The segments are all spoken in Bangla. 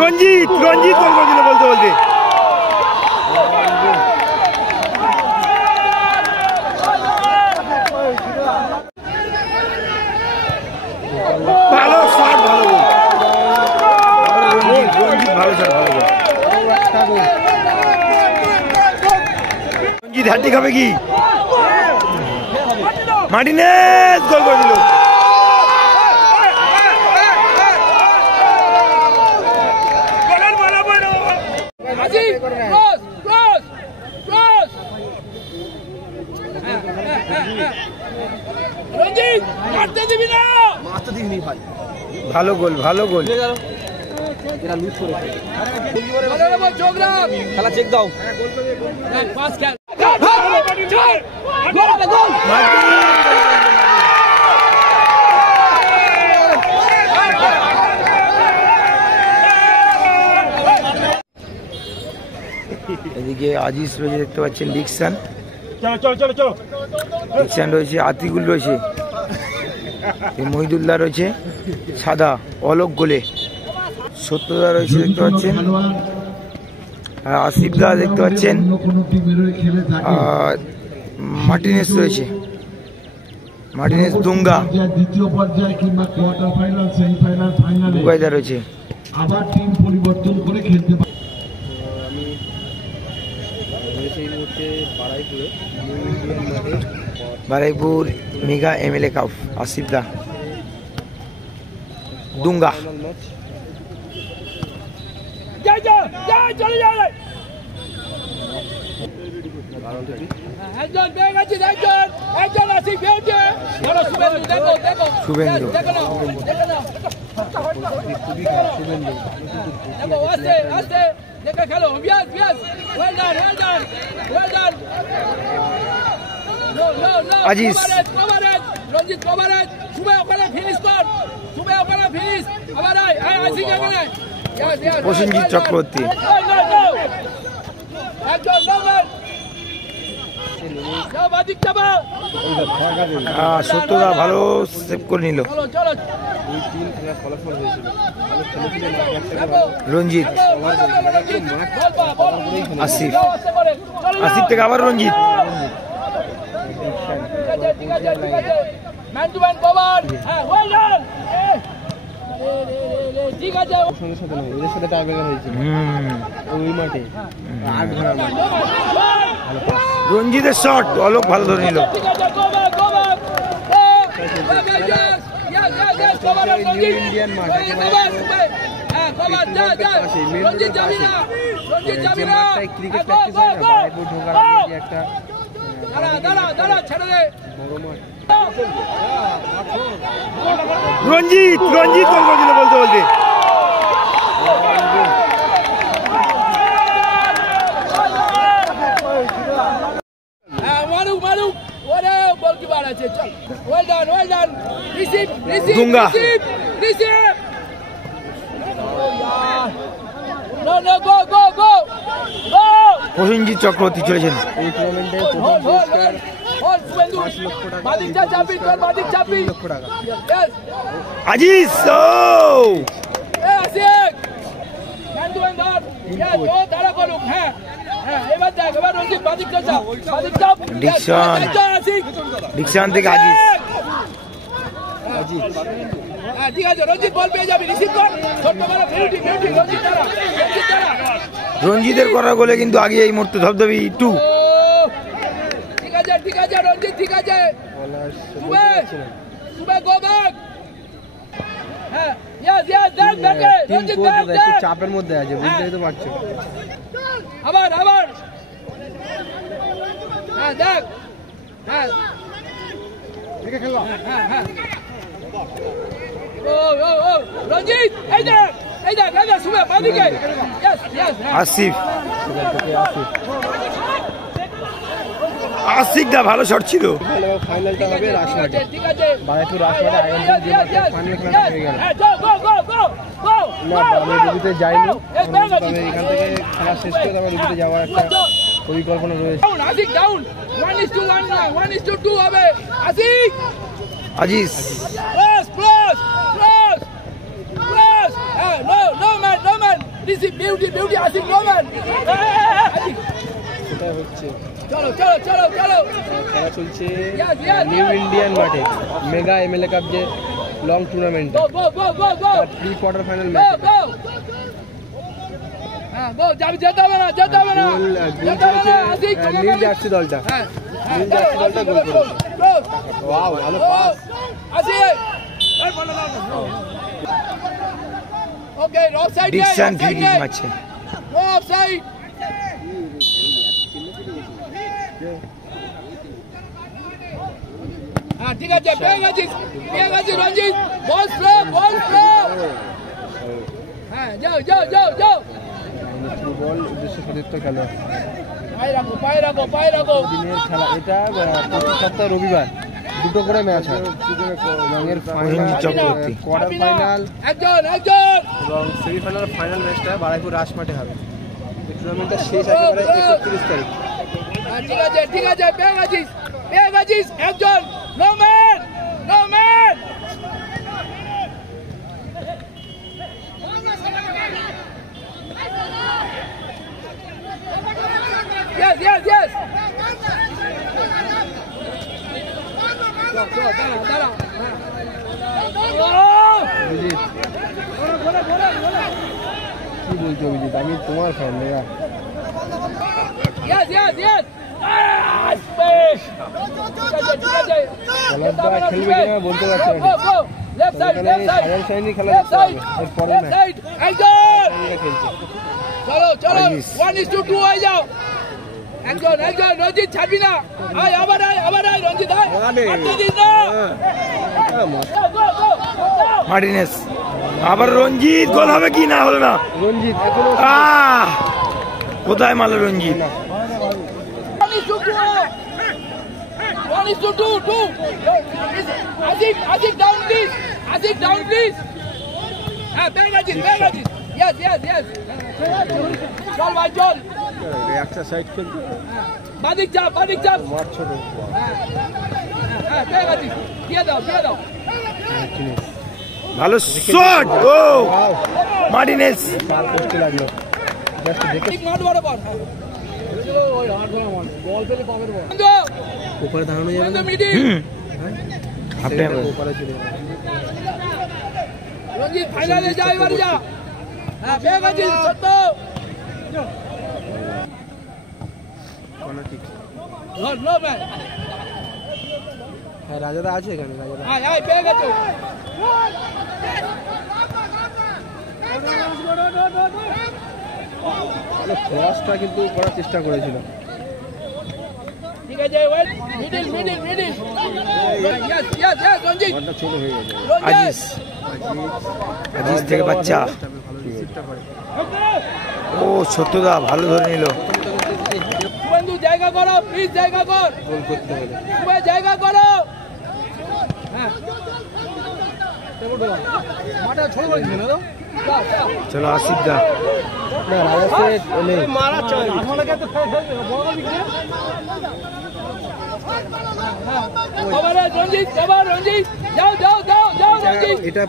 রঞ্জিত রঞ্জিত গোল করেছিল বলতে বলতে। ভালো শট, ভালো গোল। রঞ্জিত ভালো শট, ভালো গোল। রঞ্জিত হ্যাট্রিক হবে কি? মার্টিনেজ গোল করে দিল। ভালো গোল, ভালো গোল। খেলা চেক দাও। এদিকে আজিজ রয়েছে, দেখতে পাচ্ছেন ডিকশন। ডিকশন রয়েছে, আতিকুল রয়েছে, মহিদুল্লাহ রয়েছে সাদা, অলোক গোলে, সত্যদা রয়েছে দেখতে পাচ্ছেন, আসিফ দা দেখতে পাচ্ছেন, আর মার্টিনেজ রয়েছে, মার্টিনেজ দুঙ্গা, বুগাইদা রয়েছে। আবার টিম পরিবর্তন করে খেলতে পারে। Baruipur mega MLA cup, Asif da, দুঙ্গা। শুভেন্দু আজিজ, রঞ্জিত কভারেজ, সুবে ওখানে ফিনিশ কর, সুবে ওখানে ফিনিশ, আবার আয় আসি কেমনে, প্রসেনজিৎ চক্রবর্তী, একজন নম্বর সত্যদা ভালো সেভ করে নিল। রঞ্জিত, আসিফ, আসিফ থেকে আবার রঞ্জিত, রঞ্জিতের শট অলোক ভালো ধরে নিল। রঞ্জিত রঞ্জিত গোল করে দিল বলতে বলতে। দুঙ্গা, প্রসেনজিৎ চক্রবর্তী চলেছেন। আজিজ ডিকশন, ডিকশন থেকে আজিজ। ঠিক আছে, রঞ্জিত বল পেয়ে যাবি, রিসিভ কর, ছোট্ট বড় বিউটি বিউটি, রঞ্জিত তারা, রঞ্জিত তারা। রঞ্জিতের করা গোলে কিন্তু আগে এই মুহূর্তে ধবধবি টু। ঠিক আছে, ঠিক আছে রঞ্জিত, ঠিক আছে, সুবে সুবে গো ব্যাক। হ্যাঁ, ইয়েস ইয়েস, দেখ দেখে রঞ্জিত, দেখ দেখ, চাপের মধ্যে আছে, বুঝতেই তো পারছো। আবার আবার, হ্যাঁ দেখ, হ্যাঁ দেখে খেলো, হ্যাঁ হ্যাঁ। ও ও ও রঞ্জিত, এই দেখ, এই দেখ, এই দেখ, সুবে বাদিকে, ইয়েস ইয়েস। আসিফ, আসিফ দা ভালো শট ছিল। ফাইনালটা হবে রাজমাঠে, ঠিক আছে, বারাইপুর রাজমাঠে আয়োজন যে ফাইনাল খেলাটা হয়ে গেল। গো গো গো গো গো, না আমি ডিবিতে যাইনি, আমি এখান থেকে খেলা শেষ করে আমি ডিবিতে যাওয়ার একটা পরিকল্পনা রয়েছে। আসিফ ডাউন, 1:1 না 1:2 হবে। Asif, Aziz, plus plus plus plus, receive, beauty, beauty, Asik Roman. সেটা হচ্ছে চলো চলো চলো চলো খেলা চলছে Yes, yes, new yes. Indian মাঠে মেগা এমএলএ কাপ যে long tournament Go, go, go, go, go. Pre quarter final Go, match go. হ্যাঁ, go, যাবি, যেতে হবে না, যেতে হবে না। যেতে হবে না, Asik, তোমাকে নীল আমি- জার্সি দলটা হ্যাঁ, নীল জার্সি দলটা গোল করেছে go, ওয়াও ভালো go. Pass Asik. Okay, offside নেই, ডিকশন ফ্রি offside কিক নেই। মারছে। No offside. হ্যাঁ, ঠিক আছে, পেয়ে গেছিস রঞ্জিত। বল স্লো, বল স্লো। হ্যাঁ, যাও যাও যাও যাও। বল উদ্দেশ্য সতীর্থ খেলা পায়ে রাখো, পায়ে রাখো, পায়ে রাখো। দিনের খেলা এটা প্রতি সপ্তাহে রবিবার দুটো করে ম্যাচ হয় রঙের রঞ্জিত চক্রবর্তী। কোয়ার্টার ফাইনাল একজন একজন। এবং সেমিফাইনাল ফাইনাল ম্যাচটা বারাইপুর রাজমাঠে হবে এই টুর্নামেন্টটা শেষ একেবারে 31 তারিখ হ্যাঁ, ঠিক আছে, পেয়ে গেছিস একজন। No man, no man. Yes, yes, yes. দাঁড়া। অভিজিৎ কি বলছো অভিজিৎ আমি তোমার fan mega Yes, yes, yes. Space. ঠিক আছে। খেলাটা খেলবে কিনা বলতে পারছি না Go, go. Left side, left side. সাজান শাইনি খেলা Left দেখতে side, হবে এরপরে left ম্যাচ side. একজন। খেলছে চলো চলো Ayis. 1:2 হয়ে যাও একজন রঞ্জিত ছাড়বি না আবার আয় রঞ্জিত আয় আটকে দিস না Go, go, go. মার্টিনেস আবার রঞ্জিত গোল হবে কি না হলো না। রঞ্জিত এখনো আহ কোথায় মারলো রঞ্জিত। 1:2 Asik down please হ্যাঁ পেয়ে গেছিস yes চল ভাই চল একটা সাইড খেলতে বাদিক চাপ মার ছোট হ্যাঁ পেয়ে গেছিস দিয়ে দাও ভালো শট ও মার্টিনেস পার করতে লাগলো জাস্ট দেখে ঠিক মাঠ বরাবর বল পেলে পাবের বল উপরে দাঁড়ানো যাবে না মিডিল আপনি উপরে চলে যাবে রঞ্জিত ফাইনালে যা এবার যা হ্যাঁ পেয়ে গেছিস সত্য কর্নার কিক নো ম্যান হ্যাঁ রাজাদা আছে এখানে রাজাদা আয় পেয়ে গেছো ক্রসটা কিন্তু করার চেষ্টা করেছিল ঠিক আছে মিডিল yes রঞ্জিত বলটা ছোট হয়ে গেছে আজিজ আজিজ থেকে বাচ্চা ভালো রিসিভটা করে ও সত্যদা ভালো ধরে নিল। বন্ধু জায়গা করো প্লিজ জায়গা কর গোল করতে হলে তুমি জায়গা করো হ্যাঁ মাঠে ছোট করে দিল না চলো আসিফ দা না রাজা সেট নেই মারা চল আসলে কে তো বড় বিক্রি রঞ্জিত যাও রঞ্জিত এটা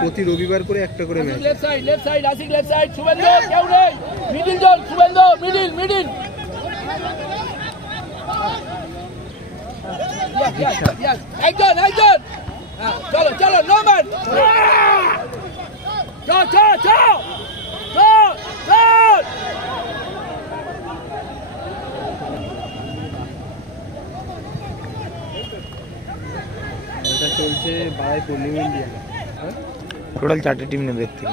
প্রতি রবিবার করে একটা করে match left side Asik left side Suvendu কেউ নেই মিডিল জল শুভেন্দু মিডিল একজন চলো নো ম্যান চল এটা চলছে বারাইপুর নিউ ইন্ডিয়া টোটাল 4টে টিম নেবে দেখতে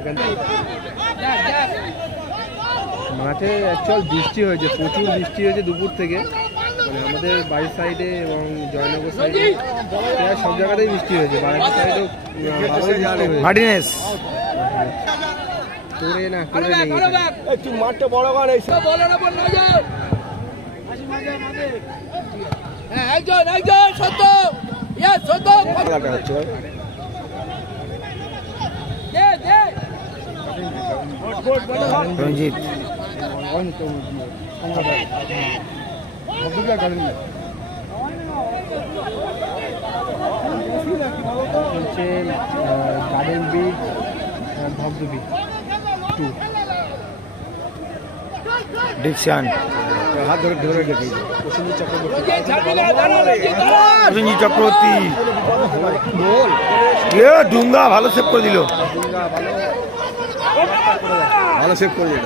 এখান থেকে মাঠে অ্যাকচুয়াল বৃষ্টি হয়েছে প্রচুর বৃষ্টি হয়েছে দুপুর থেকে মানে আমাদের বাড়ির সাইডে এবং জয়নগর সাইডে প্রায় সব জায়গাতেই বৃষ্টি হয়েছে বারাইপুর সাইডেও মার্টিনেস করে না করে নেই একটু মাঠটা বড় কর একজন সত্য রঞ্জিত চলছে গার্ডেন বিচ ধবধবি টু। ডিকশন হাত ধরে ধরে দেখি প্রসেনজিৎ চক্রবর্তী। প্রসেনজিৎ চক্রবর্তী গোল। ডুঙ্গা ভালো সেভ করে দিল। ভালো সেভ করে দিল।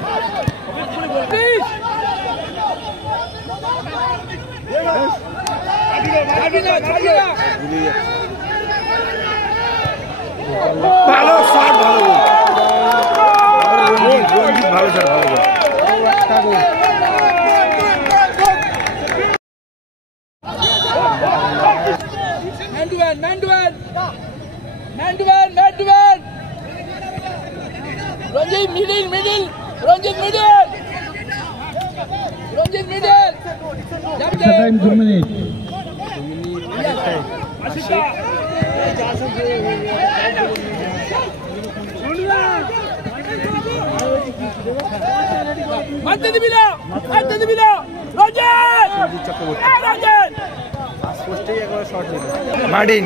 ভালো শট, ভালো রঞ্জিত, ভালো শট, ভালো গোল। Ranjit middle. Ranjit middle. Time 2 minutes. Mante di bila. Ranjit Chakraborty. Ranjit পোস্টেই একবার শট নিল। মার্টিন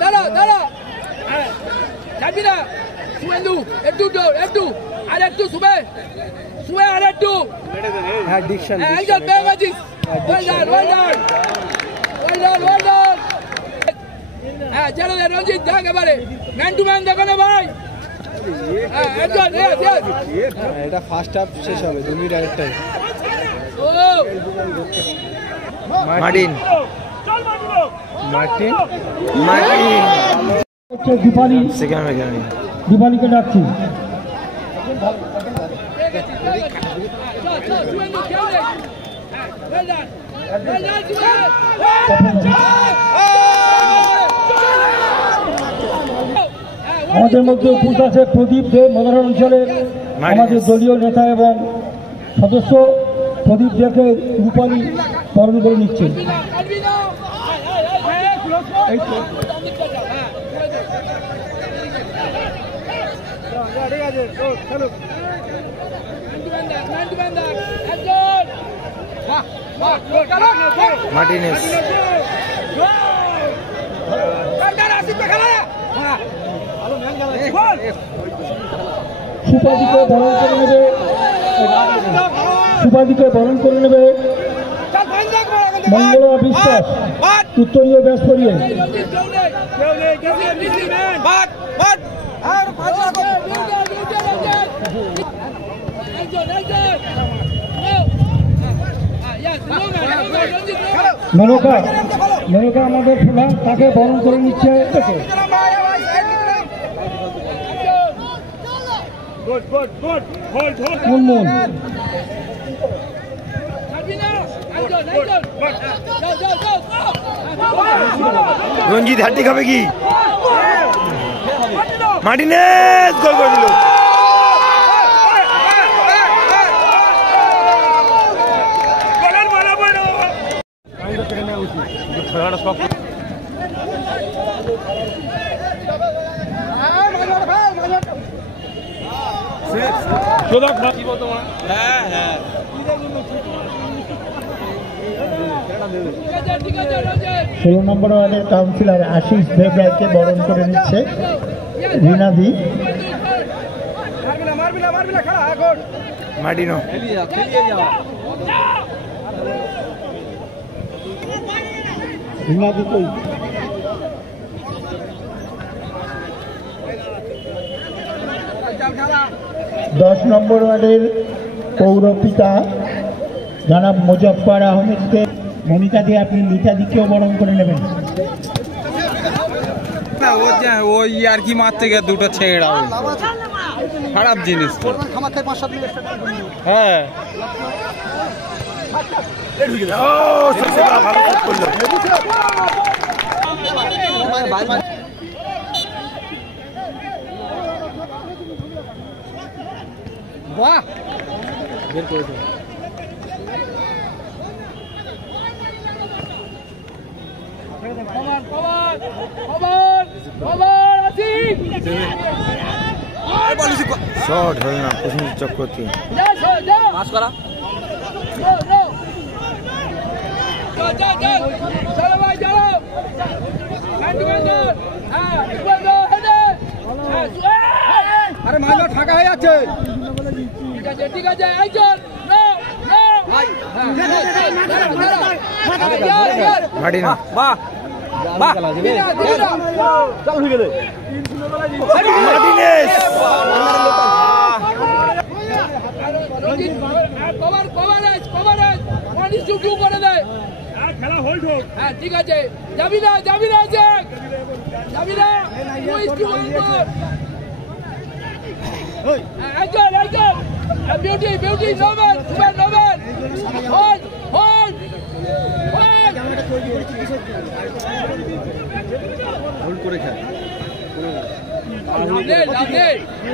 দাঁড়া যাবি না সুয়েন্দু একটু আর একটু সুবে আর একটু হ্যাঁ ডিকশন। একজন পেয়ে গেছিস। ওয়েল ডান হ্যাঁ চলো রঞ্জিত দেখ এবারে ম্যান টু ম্যান দেখো না ভাই। একজন এটা ফার্স্ট হাফ শেষ হবে 2 মিনিট আগের টাইম। মার্টিন দীপালি, সেকেন্ড দীপালিকে ডাকছি। আমাদের মধ্যে উপস্থিত আছে প্রদীপ দে, মনোহর অঞ্চলের আমাদের দলীয় নেতা এবং সদস্য। প্রদীপ দেকে রূপালী বরণ করে নিচ্ছে। মার্টিনেস সুপাদিকে বরণ করে নেবে মঙ্গলা বিশ্বাস, উত্তরীয় ব্যাস করিয়ে। মেনকা আমাদের খেলা, তাকে বরণ করে নিচ্ছে। মুনমুন রঞ্জিত হাড্ডি খাবে কি? মার্টিনেস গোল করে দিল। ষোলো নম্বর ওয়ার্ডের কাউন্সিলর আশিস দেবরায়কে বরণ করে নিচ্ছে রিনাদি। মার্টিনো রিনাদি কই? 10 নম্বর ওয়ার্ডের পৌরপিতা জনাব মুজফ্ফর আহমেদকে মনিকা দিয়ে আপনি লিটাদিকেও বরণ করে নেবেন। ওই আর কি মারতে গিয়ে দুটো ছেড়া খারাপ জিনিস তো। হ্যাঁ বাহ বের করেছে। শট হল না, প্রসেনজিৎ চক্রবর্তী। চলো ভাই চলো। ফাঁকা হয়ে যাচ্ছে। ঠিক আছে একজন মাটি না মার্টিনেজ করে দেয়। হ্যাঁ ঠিক আছে যাবি না যাবি না যাবি না একজন একজন beauty beauty Nobel super Nobel hold hold hold করে খেল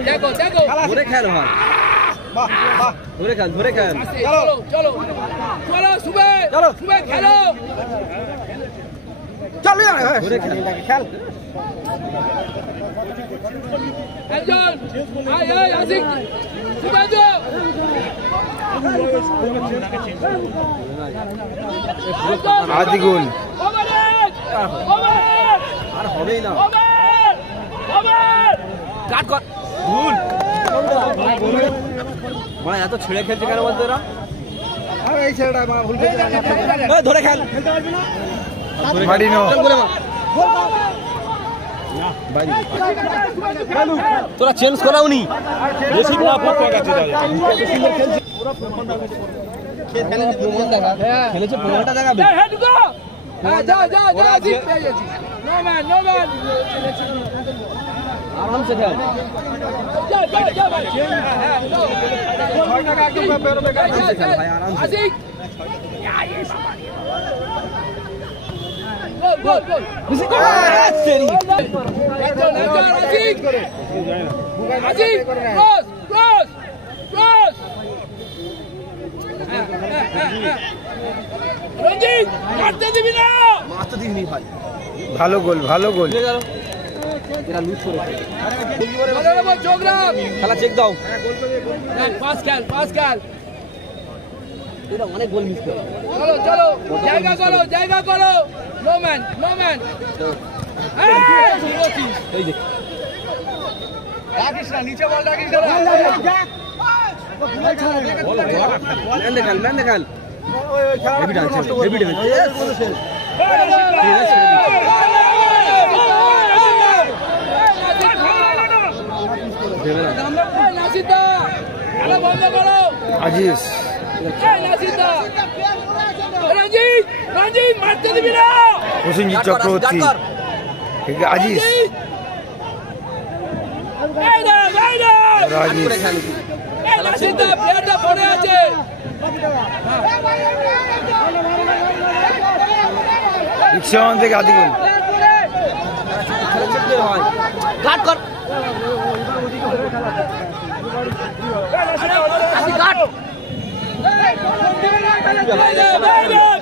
দেখো দেখো ধরে খেল ভাই ধরে খেল ধরে খেল চলো চলো চলো সুবে চলো সুবে খেলো চলো ধরে খেল খেল একজন আয় আয় আসিক সুবেন্দ্র আদি গোল আর হবেই না কাট কর ভুল মানে এত ছেড়ে খেলছে কেন বলতো এরা আরে এই ছেলেটা ভুল খেলছে ধরে খেল খেলতে পারবি না মারিনো তোরা চেঞ্জ করাওনি বেশি না পড়ে গেছে খেলেছে 15টা দেখাবে হ্যাঁ যা যা যা জিত পেয়ে গেছি নো ম্যান আরামসে খেল যা যা যা ভাই হ্যাঁ ভাই আরামসে আসিক গোল গোল গোল তেরি আসিক ক্রস ক্রস ক্রস রঞ্জিত মারতে দিবি না মারতে দিবি ভাই ভালো গোল ভালো গোল এরা লুজ করেছে খেলা চেক দাও পাস খেল এরা অনেক গোল মিস করে চলো চলো জায়গা করো নো ম্যান এই যে রাখিস না নিচে বল রাখিস না ম্যান দেখাল হেভি ডান্স হেভি ডান্স নাসিদা খেলা বন্ধ করো আজিজ নাসিদা রঞ্জিত মারতে দিবি না প্রসেনজিৎ চক্রবর্তী ঠিক আছে আজিজ আজিজ নাসিদা প্লেয়ারটা পড়ে আছে রিক্সাওয়ান থেকে আদি গোল কাট কর কাট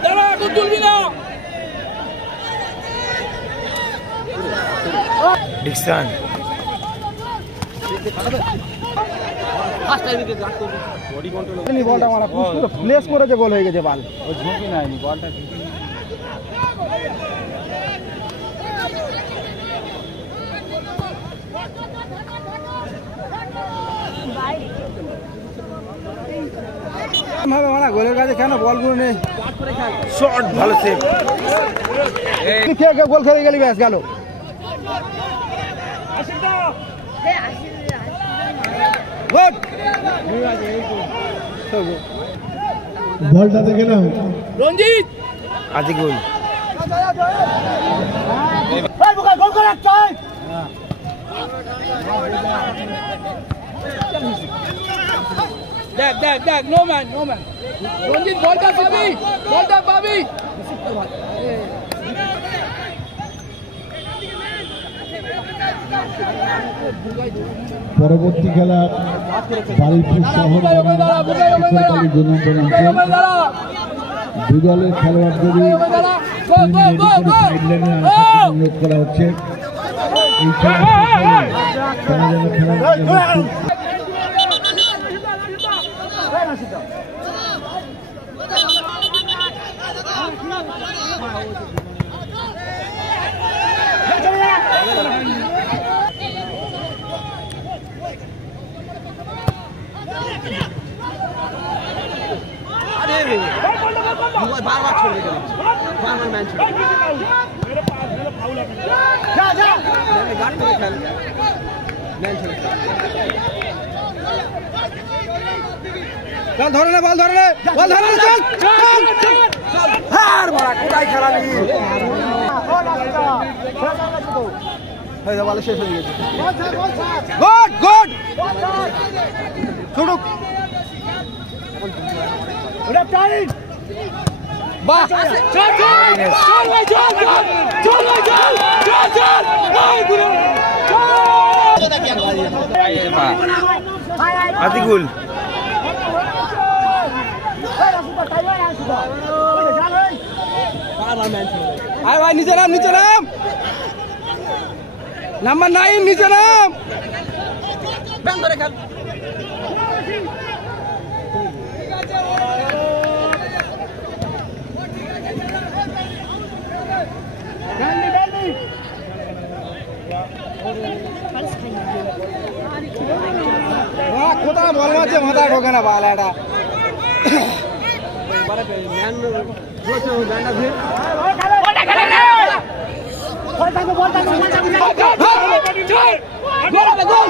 দাঁড়া এখন তুলবি না ডিকসন বলটা মারা পুরো প্লেস করেছে গোল হয়ে গেছে বল ও ঝুঁকি নাইনি বলটা ভাবে মারা গোলের কাছে কেন বলগুলো নেই শট ভালো সেভ কে গোল খেলে গেলি ব্যাস গেল বলটা দেখে নাও রঞ্জিত আদি গোল দেখ নো ম্যান রঞ্জিত বলটা পাবি পরবর্তী খেলা বারুইপুর শহর দু দলের খেলোয়াড়দেরই অনুরোধ করা হচ্ছে এই খেলা তারা যেন খেলা বারবার ছড়ে যাচ্ছে, বারবার ম্যান ছড়ে গার্ড করে খেল, ম্যান ছড়ে চল, ধরে নে বল, ধরে নে বল, ধরে নে, চল চল হার মারা, কোথায় খেলালি বল শেষ হয়ে গেছে। গুড গুড ছুটুক, ওটা টাইট, বাহ চল চল চল ভাই, চল চল চল ভাই, চল চল চল ভাই, গুরু আতিকুল আয় ভাই, নিচে নাম, নিচে নাম, নাম্বার 9 নিচে নাম, ব্যান ধরে খেল, কোথায় বল মারছে, মাথায় ঢোকে না বাল এটা গোল